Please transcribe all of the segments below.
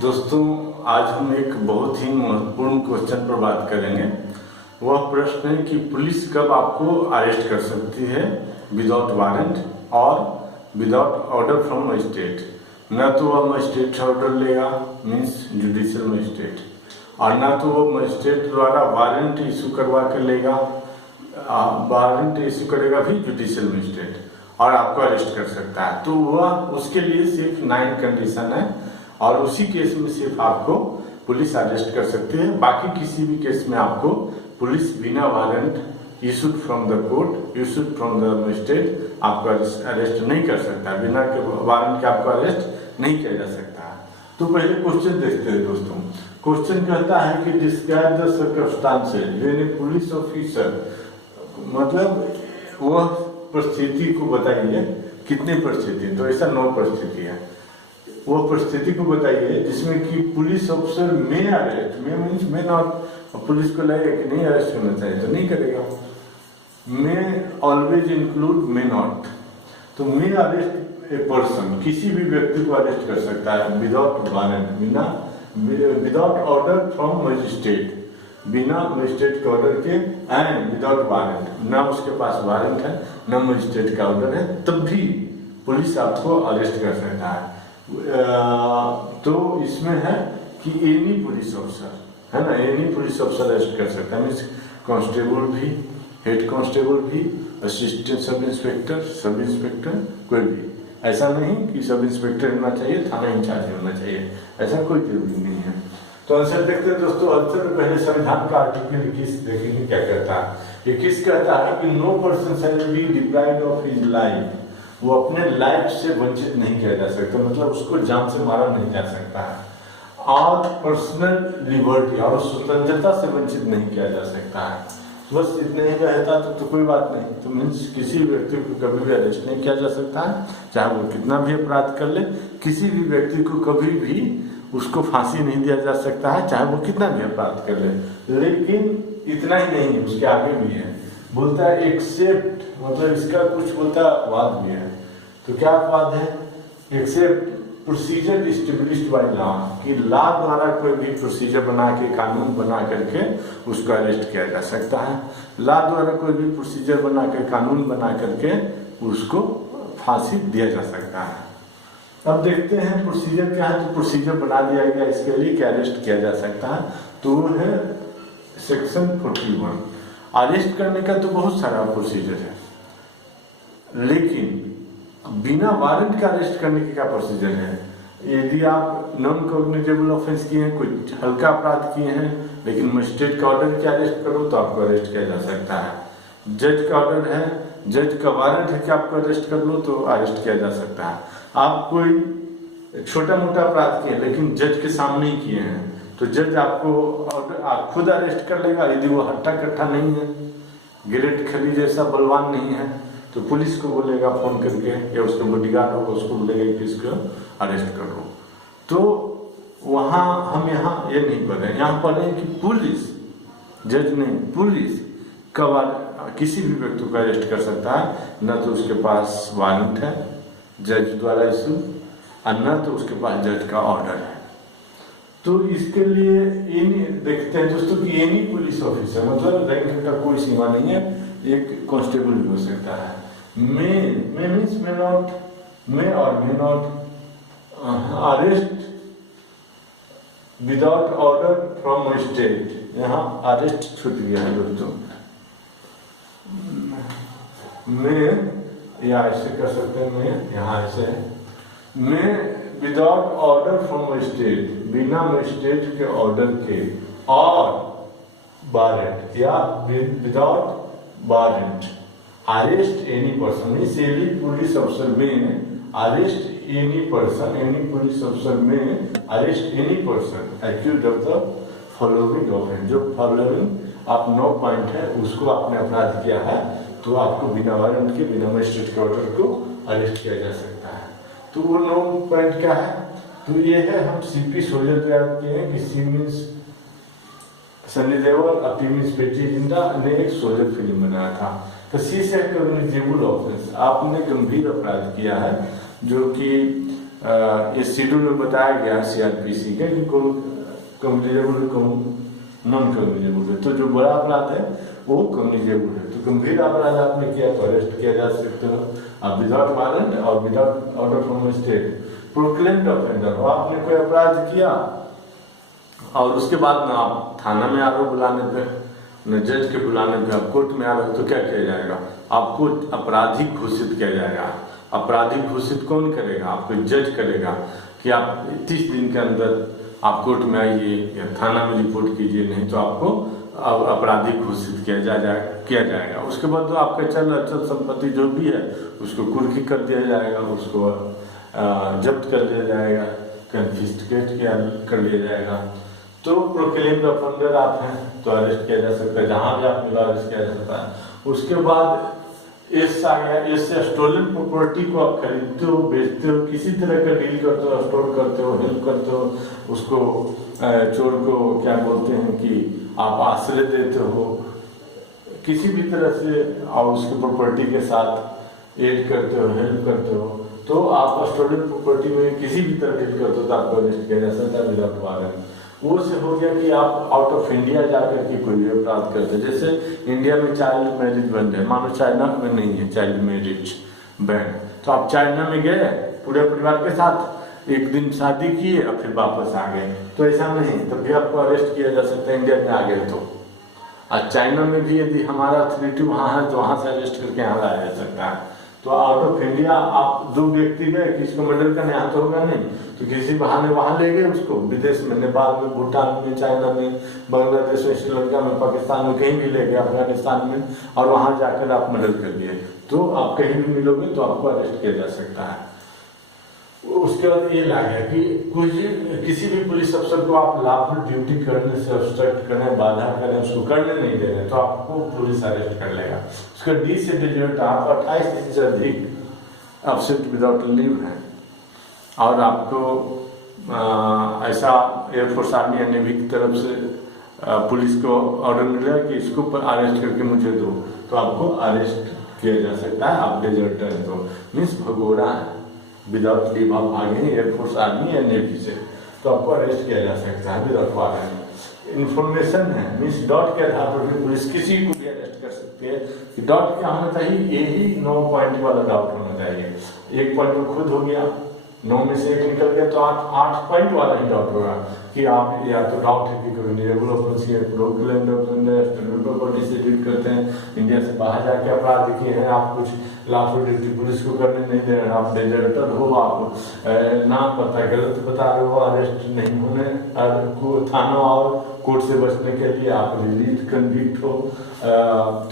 दोस्तों, आज हम एक बहुत ही महत्वपूर्ण क्वेश्चन पर बात करेंगे। वह प्रश्न है कि पुलिस कब आपको अरेस्ट कर सकती है विदाउट वारंट और विदाउट ऑर्डर फ्रॉम मजिस्ट्रेट। न तो वह मजिस्ट्रेट ऑर्डर लेगा, मीन्स जुडिशियल मजिस्ट्रेट, और न तो वो मजिस्ट्रेट द्वारा वारंट इशू करवा कर लेगा, वारंट इशू करेगा भी जुडिशियल मजिस्ट्रेट और आपको अरेस्ट कर सकता है। तो वह उसके लिए सिर्फ 9 कंडीशन है और उसी केस में सिर्फ आपको पुलिस अरेस्ट कर सकती है। बाकी किसी भी केस में आपको पुलिस बिना warrant issued from the court, issued from the magistrate आपको अरेस्ट नहीं कर सकता, बिना वारंट के आपको अरेस्ट नहीं किया जा सकता है। तो पहले क्वेश्चन देखते हैं दोस्तों। क्वेश्चन कहता है कि describe the circumstances when A police officer, मतलब वह परिस्थिति को बताइए, कितनी परिस्थिति, तो ऐसा 9 परिस्थिति है। वो परिस्थिति को बताइए जिसमें कि पुलिस ऑफिसर में अरेस्ट, में मीन्स में नॉट, पुलिस को लगेगा कि नहीं अरेस्ट होना चाहिए तो नहीं करेगा। में ऑलवेज इंक्लूड में नॉट। तो में अरेस्ट ए पर्सन, किसी भी व्यक्ति को अरेस्ट कर सकता है विदाउट वारंट, बिना विदाउट ऑर्डर फ्रॉम मजिस्ट्रेट, बिना मजिस्ट्रेट के ऑर्डर के, एंड विदाउट वारंट, न उसके पास वारंट है न मजिस्ट्रेट का ऑर्डर है, तब भी पुलिस आपको अरेस्ट कर सकता है। तो इसमें है कि एनी पुलिस ऑफिसर है ना, एनी पुलिस ऑफिसर अरेस्ट कर सकता है, मीन्स कांस्टेबल भी, हेड कांस्टेबल भी, असिस्टेंट सब इंस्पेक्टर, कोई भी। ऐसा नहीं कि सब इंस्पेक्टर होना चाहिए, थाना इंचार्ज होना चाहिए, ऐसा कोई जरूरी नहीं है। तो आंसर देखते हैं दोस्तों। आंसर पहले संविधान का आर्टिकल 21 देखेंगे क्या कहता है। 21 कहता है कि no person shall be deprived of his life, वो अपने लाइफ से वंचित नहीं किया जा सकता, मतलब उसको जान से मारा नहीं जा सकता है, और पर्सनल लिबर्टी, और स्वतंत्रता से वंचित नहीं किया जा सकता है। बस इतने ही रहता तो कोई बात नहीं। तो मीन्स किसी व्यक्ति को कभी भी अरेस्ट नहीं किया जा सकता है, चाहे वो कितना भी अपराध कर ले। किसी भी व्यक्ति को कभी भी उसको फांसी नहीं दिया जा सकता है, चाहे वो कितना भी अपराध कर ले। लेकिन इतना ही नहीं, उसके आगे भी है, बोलता है एक्सेप्ट, मतलब इसका कुछ बोलता वाद भी है। तो क्या वाद है? Except procedure established by law, कि लॉ द्वारा कोई भी प्रोसीजर बना के, कानून बना करके उसको अरेस्ट किया जा सकता है। लॉ द्वारा कोई भी प्रोसीजर बना के, कानून बना करके उसको फांसी दिया जा सकता है। अब देखते हैं प्रोसीजर क्या है। तो प्रोसीजर बना दिया गया इसके लिए कि अरेस्ट किया जा सकता है, तो वो है सेक्शन 41। अरेस्ट करने का तो बहुत सारा प्रोसीजर है, लेकिन बिना वारंट का अरेस्ट करने के क्या प्रोसीजर है। यदि आप नॉन कॉग्निजेबल ऑफेंस किए हैं, कोई हल्का अपराध किए हैं, लेकिन मजिस्ट्रेट का ऑर्डर के अरेस्ट करो तो आपको अरेस्ट किया जा सकता है। जज का ऑर्डर है, जज का वारंट है कि आपको अरेस्ट कर लो तो अरेस्ट किया जा सकता है। आप कोई छोटा मोटा अपराध किए लेकिन जज के सामने ही किए हैं, तो जज आपको आप खुद अरेस्ट कर लेगा। यदि वो हट्टा कट्टा नहीं है, गिरेट खली जैसा बलवान नहीं है, तो पुलिस को बोलेगा फोन करके, या उसके बॉडीगार्ड होगा उसको बोलेगा कि इसको अरेस्ट कर लो। तो वहाँ हम यहाँ ये नहीं पढ़ रहे, यहाँ पढ़ रहे हैं कि पुलिस, जज नहीं, पुलिस कब किसी भी व्यक्ति को अरेस्ट कर सकता है, न तो उसके पास वारंट है जज द्वारा इशू, और न तो उसके पास जज का ऑर्डर है। तो इसके लिए एनी देखते हैं दोस्तों कि एनी पुलिस ऑफिसर, मतलब रैंक का कोई सीमा नहीं है, एक कांस्टेबल भी हो सकता है। मे मीन्स मे नॉट, मे और may not arrest without order from magistrate. यहाँ अरेस्ट छूट गया है दोस्तों। में या ऐसे कर सकते हैं, में यहाँ ऐसे है, में विदाउट ऑर्डर फ्रॉम मजिस्ट्रेट, बिना मजिस्ट्रेट के ऑर्डर के, और वारंट या without warrant arrest any person, means any police officer में arrest any person, any police officer में arrest any person accused of the following offence. जो फॉलोइंग आप 9 point है उसको आपने अपराध किया है, तो आपको बिना वारंट के, बिना मजिस्ट्रेट के ऑर्डर को अरेस्ट किया जा सकता है। तो वो 9 पॉइंट क्या है? तो ये है, हम सीपी सोल्जर पे याद किए हैं कि C means Sunny Deol, P means Preity Zinta ने एक सोल्जर फिल्म बनाया था। तो सी से कॉग्निजेबल ऑफेंस, आपने गंभीर अपराध किया है जो कि इस शेड्यूल में बताया गया है CRPC का कि कौन कम्युनिकेबल कौन नॉन कम्युनिकेबल है। तो जो बड़ा अपराध है वो कम्युनिकेबल है। तो गंभीर अपराध आपने किया तो अरेस्ट किया जा सकते हो आप विदाउट वारंट और without order from state. Proclaimed offender हो, आपने कोई अपराध किया और उसके बाद ना आप थाना में आ रहे हो बुलाने पे, न जज के बुलाने पे आप कोर्ट में आ रहे हो, तो क्या किया जाएगा? आपको अपराधी घोषित किया जाएगा। अपराधी घोषित कौन करेगा? आपको जज करेगा कि आप 30 दिन के अंदर आप कोर्ट में आइए या थाना में रिपोर्ट कीजिए, नहीं तो आपको अपराधी घोषित किया जाएगा। उसके बाद तो आपका चल अचल संपत्ति जो भी है उसको कुर्की कर दिया जाएगा, उसको जब्त कर दिया जाएगा, कन्फिस्केट कर लिया जाएगा। तो प्रोक्लेम्ड ऑफेंडर आप हैं तो अरेस्ट किया जा सकता है, जहां भी आप मिला अरेस्ट किया जा सकता है। उसके बाद एस आ गया। एस से स्टोलन प्रॉपर्टी को आप खरीदते हो, बेचते हो, किसी तरह का डील करते हो, स्टोर करते हो, हेल्प करते हो, उसको चोर को क्या बोलते हैं कि आप आश्रय देते हो किसी भी तरह से, और उसकी प्रॉपर्टी के साथ एड करते हो, हेल्प करते हो, तो आप स्टोलन प्रॉपर्टी में किसी भी तरह डील करते हो तो आपको अरेस्ट किया जा सकता है विदाउट वारंट। वो से हो गया कि आप आउट ऑफ इंडिया जाकर के कोई अपराध करते हैं। जैसे इंडिया में चाइल्ड मैरिज बंद है, मानो चाइना में नहीं है चाइल्ड मैरिज बैन, तो आप चाइना में गए पूरे परिवार के साथ, एक दिन शादी किए और फिर वापस आ गए, तो ऐसा नहीं, तब भी आपको अरेस्ट किया जा सकता है इंडिया में आ गए तो। और चाइना में भी यदि हमारा अथॉरिटी वहाँ है तो वहाँ से अरेस्ट करके यहाँ लाया जा सकता है। तो आउट ऑफ इंडिया आप दो व्यक्ति गए, किसी को मर्डर करने यहाँ तो होगा नहीं, तो किसी बहाने वहां ले गए उसको, विदेश में, नेपाल में, भूटान में, चाइना में, बांग्लादेश में, श्रीलंका में, पाकिस्तान में, कहीं भी ले गए, अफगानिस्तान में, और वहां जाकर आप मर्डर कर दिए, तो आप कहीं भी मिलोगे तो आपको अरेस्ट किया जा सकता है। उसके बाद ये लगा कि किसी भी पुलिस अफसर को आप लॉफुल ड्यूटी करने से ऑब्स्ट्रक्ट करें, बाधा करें, उसको करने नहीं दे रहे तो आपको पुलिस अरेस्ट कर लेगा। उसका डी से डिजिट आप 28 दिन से अधिक एब्सेंट विदाउट लीव है, और आपको ऐसा एयरफोर्स आर्मी या नेवी की तरफ से पुलिस को ऑर्डर मिलेगा कि इसको अरेस्ट करके मुझे दो, तो आपको अरेस्ट किया जा सकता है। आप डिजर्टर हैं तो मीन्स भगोड़ा है, विदाउट लीव आप भागे हैं एयरफोर्स आर्मी या नेवी से, तो आपको अरेस्ट किया जा सकता है विदाउट वारंट। इन्फॉर्मेशन है मीन्स डॉट के आधार पर भी पुलिस किसी को भी अरेस्ट कर सकती है। कि डॉट क्या होना चाहिए? यही 9 पॉइंट वाला डाउट होना चाहिए। 1 पॉइंट में खुद हो गया, 9 में से 1 निकल गया तो 8 पॉइंट वाला ही डाउट होगा कि आप या तो डाउट है कि कम्युनिकेबल ऑफेंस है, प्रोक्लेम्ड ऑफेंस, स्टोलन प्रॉपर्टी से डील करते हैं, इंडिया से बाहर जाके अपराध किए हैं, आप कुछ लॉफुल ड्यूटी पुलिस को करने नहीं दे रहे, आप डिजर्टर हो, आप ना पता गलत बता रहे हो, अरेस्ट नहीं होने थाना और कोर्ट से बचने के लिए आप रिलीज कन्विक्ट हो,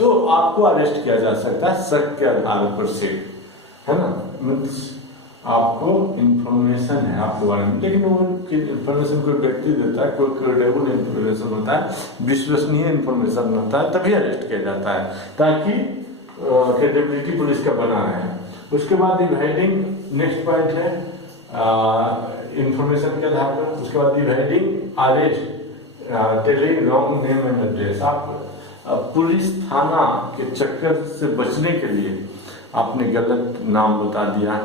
तो आपको अरेस्ट किया जा सकता है शक के आधार पर से, है ना। मीन्स आपको इन्फॉर्मेशन है आपके बारे में, लेकिन वो इन्फॉर्मेशन कोई व्यक्ति देता है, कोई क्रेडिबल इन्फॉर्मेशन होता है, विश्वसनीय इन्फॉर्मेशन होता है, तभी अरेस्ट किया जाता है, ताकि क्रेडिबिलिटी पुलिस का बना है। उसके बाद डिवाइडिंग नेक्स्ट पॉइंट है इन्फॉर्मेशन के आधार पर। उसके बाद dividing arrest telling wrong name and address. आप पुलिस थाना के चक्कर से बचने के लिए आपने गलत नाम बता दिया,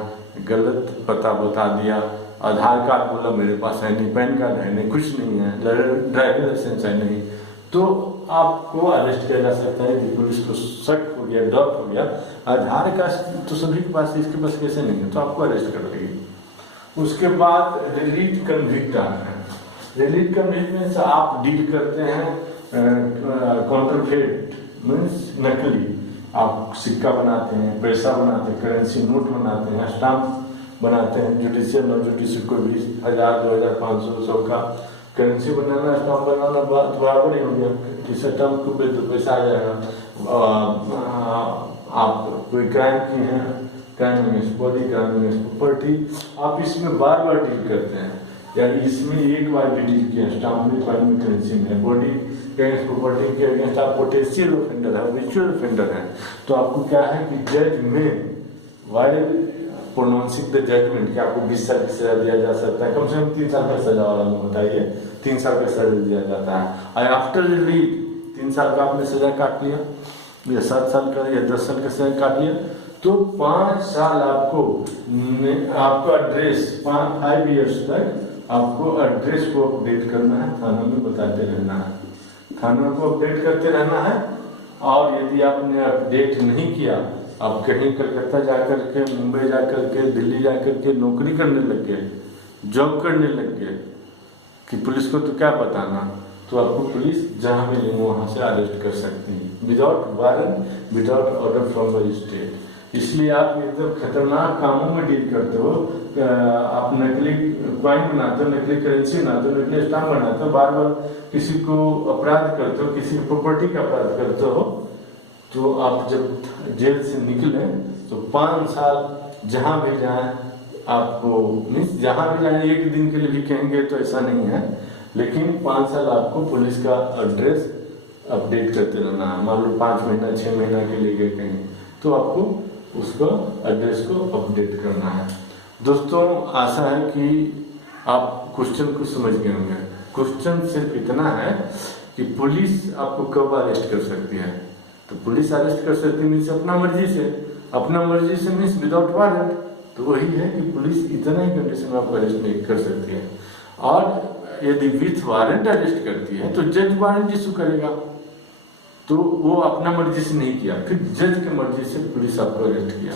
गलत पता बता दिया, आधार कार्ड बोला मेरे पास है नहीं, पैन कार्ड है नहीं, कुछ नहीं है, ड्राइविंग लाइसेंस है नहीं, तो आपको अरेस्ट किया जा सकता है। कि पुलिस को शक हो गया, डाउट हो गया, आधार कार्ड तो सभी के पास, इसके पास कैसे नहीं है, तो आपको अरेस्ट कर लेगी। उसके बाद रिलीज कन्विक्ट आते हैं। रिलीज कन्विक्ट में से आप डील करते हैं काउंटरफेट मीन्स नकली, आप सिक्का बनाते हैं, पैसा बनाते हैं, करेंसी नोट बनाते हैं, स्टाम्प बनाते हैं, जुडिशियल नॉन जुडिशियल कोई भी 1000, 2000, 500, 100 का करेंसी बनाना, स्टाम्प बनाना बराबर नहीं हो गया, किसी स्टाम्प को पैसा आ जाएगा। आप कोई क्राइम किए हैं, crime against body, crime against property, आप इसमें बार बार डील करते हैं, यानी इसमें एक बार भी डील किया, स्टाम्प में, फाइल में, करेंसी में, बॉडी के अगेंस्ट, प्रॉपर्टी के अगेंस्ट आप पोटेंशियल ऑफेंडर है, विचुअल ऑफेंडर है, तो आपको क्या है कि जज में वाइल प्रोनाउंसिंग द जजमेंट कि आपको 20 साल की सजा दिया जा सकता है, कम से कम 3 साल का सजा वाला में बताइए, 3 साल का सजा दिया जाता है। और आफ्टर रिलीज 3 साल का आपने सजा काट लिया, या 7 साल का या 10 साल का सजा काट लिया, तो 5 साल आपको एड्रेस 5 इयर्स तक आपको एड्रेस को अपडेट करना है, थाना में बताते रहना है, थाना को अपडेट करते रहना है। और यदि आपने अपडेट नहीं किया, आप कहीं कलकत्ता जाकर के, मुंबई जाकर के, दिल्ली जाकर के नौकरी करने लग गए, जॉब करने लग गए कि पुलिस को तो क्या बताना, तो आपको पुलिस जहाँ मिले वहाँ से अरेस्ट कर सकती है without warrant, without order from magistrate. इसलिए आप एकदम खतरनाक कामों में डील करते हो। आप नकली कॉइन बनाते हो, नकली करेंसी बनाते हो, नकली स्टाम्प बनाते हो, बार बार किसी को अपराध करते हो, किसी की प्रॉपर्टी का अपराध करते हो, तो आप जब जेल से निकले तो 5 साल जहाँ भी जाए आपको, मीन्स जहाँ भी जाए, एक दिन के लिए भी कहेंगे तो ऐसा नहीं है, लेकिन 5 साल आपको पुलिस का एड्रेस अपडेट करते रहना है। मान लो 5 महीना 6 महीना के लिए गए कहीं, तो आपको उसको एड्रेस को अपडेट करना है। दोस्तों, आशा है कि आप क्वेश्चन को समझ गए होंगे। क्वेश्चन सिर्फ इतना है कि पुलिस आपको कब अरेस्ट कर सकती है। तो पुलिस अरेस्ट कर सकती है मीन्स अपना मर्जी से, अपना मर्जी से मीन्स विदाउट वारंट। तो वही है कि पुलिस इतना ही कंडीशन में आपको अरेस्ट नहीं कर सकती है। और यदि विथ वारंट अरेस्ट करती है तो जज वारंट इशू करेगा, तो वो अपना मर्जी से नहीं किया, फिर जज की मर्जी से पुलिस आपको अरेस्ट किया।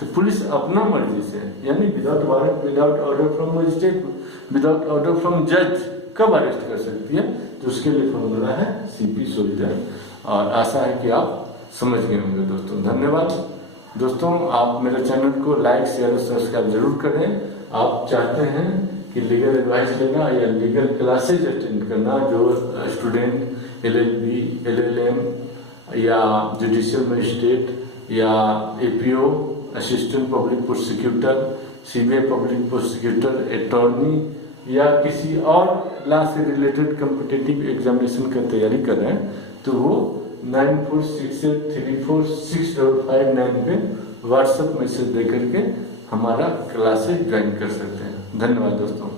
तो पुलिस अपना मर्जी से, यानी without warrant, without order from magistrate, without order from जज कब अरेस्ट कर सकती है, तो उसके लिए फॉर्मूला है CP सोल्जर। और आशा है कि आप समझ गए होंगे। दोस्तों धन्यवाद। दोस्तों, आप मेरे चैनल को लाइक, शेयर और सब्सक्राइब जरूर करें। आप चाहते हैं कि लीगल एडवाइस लेना या लीगल क्लासेज अटेंड करना, जो स्टूडेंट LLB, LLM या जुडिशियल मजिस्ट्रेट या APO, assistant public prosecutor, CBI public prosecutor, attorney या किसी और लॉ से रिलेटेड कॉम्पिटिटिव एग्जामिनेशन का तैयारी कर रहे हैं, तो वो 9468346559 पे व्हाट्सएप मैसेज दे करके हमारा क्लासेज ज्वाइन कर सकते हैं। धन्यवाद दोस्तों।